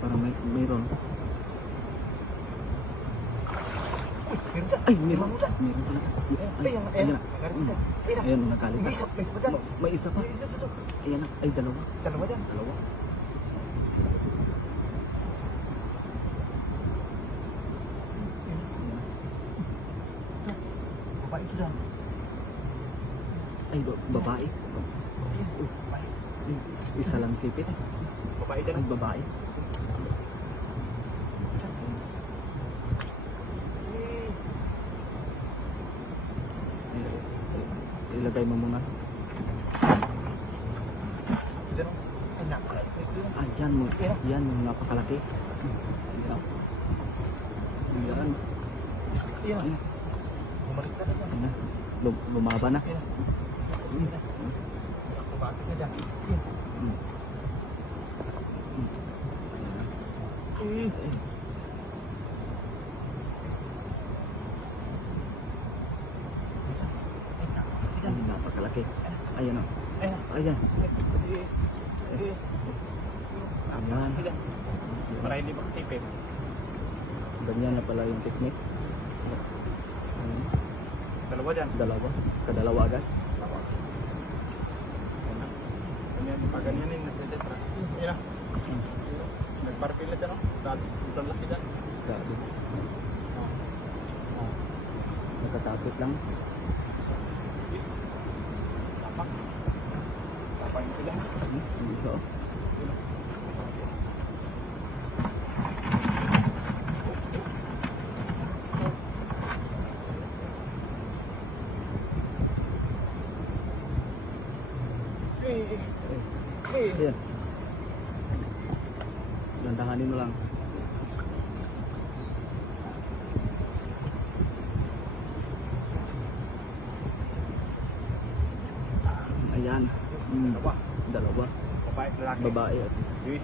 Parang mayroon. Meron dyan. Ay, meron. Meron dyan. Meron pala. Ayan, Ayan na. Ayan, Ayan, nagalit. May isa pa dyan. May isa pa. May isa pa to. Ayan na. Ay, dalawa. Dalawa dyan. Dalawa. Babae ito dyan. Ay, babae. Babae. Isa lang sipit. Babae dyan. Ay, babae. Ilagay mo muna. Dyan. Ay, nakalala. Ah, yan mo. Yan yung napakalaki. Yan. Yan. Ayan. Bumalik na dyan. Ayan na. Lumaba na. Ayan. Babae na dyan. Ayan. Ayan. Yan, napakalaki. Ayan o. Ayan. Ayan. Ayan. Ayan. Para hindi makasipin. Ganyan na pala yung technique. Ayan. Dalawa dyan. Dalawa. Kadalawa agad. Ganyan, paganyanin na siya dyan. Ayan na. Nagparpil na dyan o. Sobrang laki dyan. Grabe. Nakatapit lang. Tapak. Tapak yung sila. Hindi siya. Ayan. Landanganin mo lang. Ayan. Dalawa. Dalawa. Babae, lalaki. Babae at Yung isa